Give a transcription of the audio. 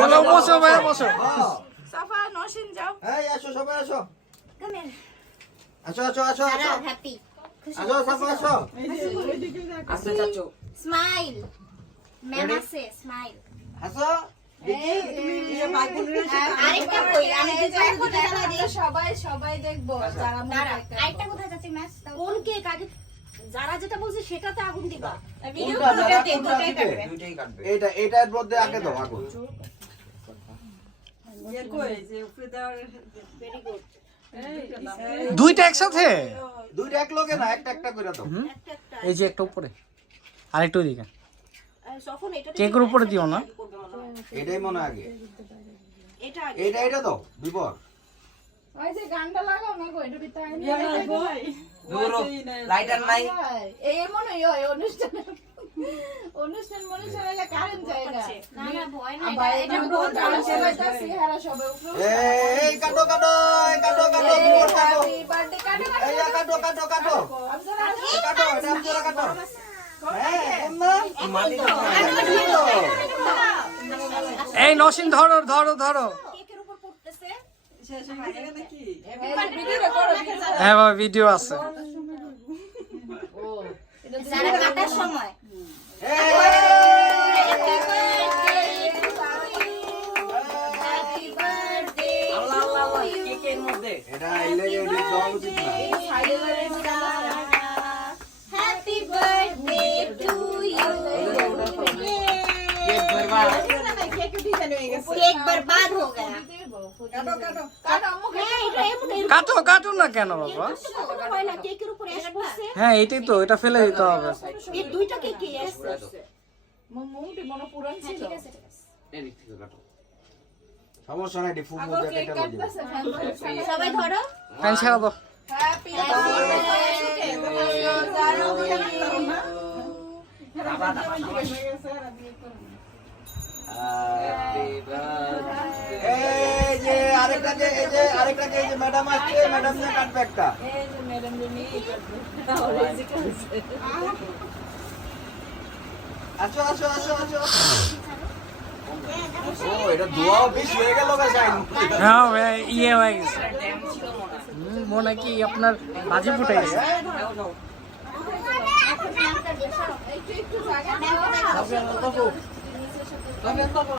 বলো বসো ভাই বসো। সাফা নসিন যাও। এই আসো সবাই আসো। আসো আসো আসো আসো। হ্যাপি আসো সাফা আসো। আসলে চাচু স্মাইল ম্যাম আছে স্মাইল আসো। আরেকটা কই আমি সবাই সবাই দেখবো যারা আরেকটা কোথায় যাচ্ছে ম্যাচ কোন কেক আগে যারা যেটা বলছে সেটাতে আগুন দিবা ভিডিও কোনটা যারা করে কোনটা দিবে? দুইটাই কাটবে। এইটা এটার মধ্যে আগে দাও আগুন। যে কই যে উপরে দেওয়ার ভেরি গুড দুইটা একসাথে? দুইটা এক লগে না, একটা একটা করে দাও। এই যে একটা উপরে আরেকটু দিকে সফন এটা কেকের উপরে দিও না। এটাই মনে আগে। এটা এইটা এটা দাও বিবর। ওই যে গানটা লাগাও না গো এটা ভিতরে আইনি দূরও লাইটার নাই। এই এমন হয় অনুষ্ঠান অনুষ্ঠান মনুষ্য হলে কারেন্ট যায় না না না ভয় না এটা কোন গান চালাইতাছি হারা সবাই উপরে এই কাটো কাটো এই কাটো কাটো বিবর কাটো। হ্যাপি বার্থডে কাটো এই কাটো কাটো কাটো। আপনারা এই কাটো এটা আপনারা কাটো। হ্যাঁ না মাটি এই নসিন ধরো ধরো ধরো। কেকের উপর পড়তেছে ভিডিও করো হ্যাঁ বাবা ভিডিও আছে। যারা কাটার সময় আল্লাহ আল্লাহ আল্লাহ কেকের মধ্যে এটা আইলে এডি দেওয়া উচিত না। Happy birthday to you cake ভরবা। केक बर्बाद हो गया কাটো কাটো কাটো আম্মু কাটো কাটো না কেন বাবা? হয় না কেকের উপর এসে বসে হ্যাঁ এটাই তো, এটা ফেলে দিতে হবে। এই দুইটা কেক কি আছে মুমটি মনে পুরান ছিল ঠিক আছে এদিক থেকে কাটো। সমস্যা নাই ডিফু আগো মধ্যে কেক এটা লগে। কাটতেছে ফ্যান সবাই ধরো ফ্যান ছেড়ে দাও। হ্যাপি এই যে আরেকটা যে এই যে আরেকটা যে এই যে ম্যাডাম আসছে, ম্যাডাম নিয়ে কাটবে একটা। আসো আসো আসো আসো। ও এটা ধোঁয়াও বেশি হয়ে গেল গা শাইন। হ্যাঁ ভাই, ইয়ে হয়ে গেছে। মনে কি আপনার বাজি ফুটে গেছে। একটু একটু জায়গা দাও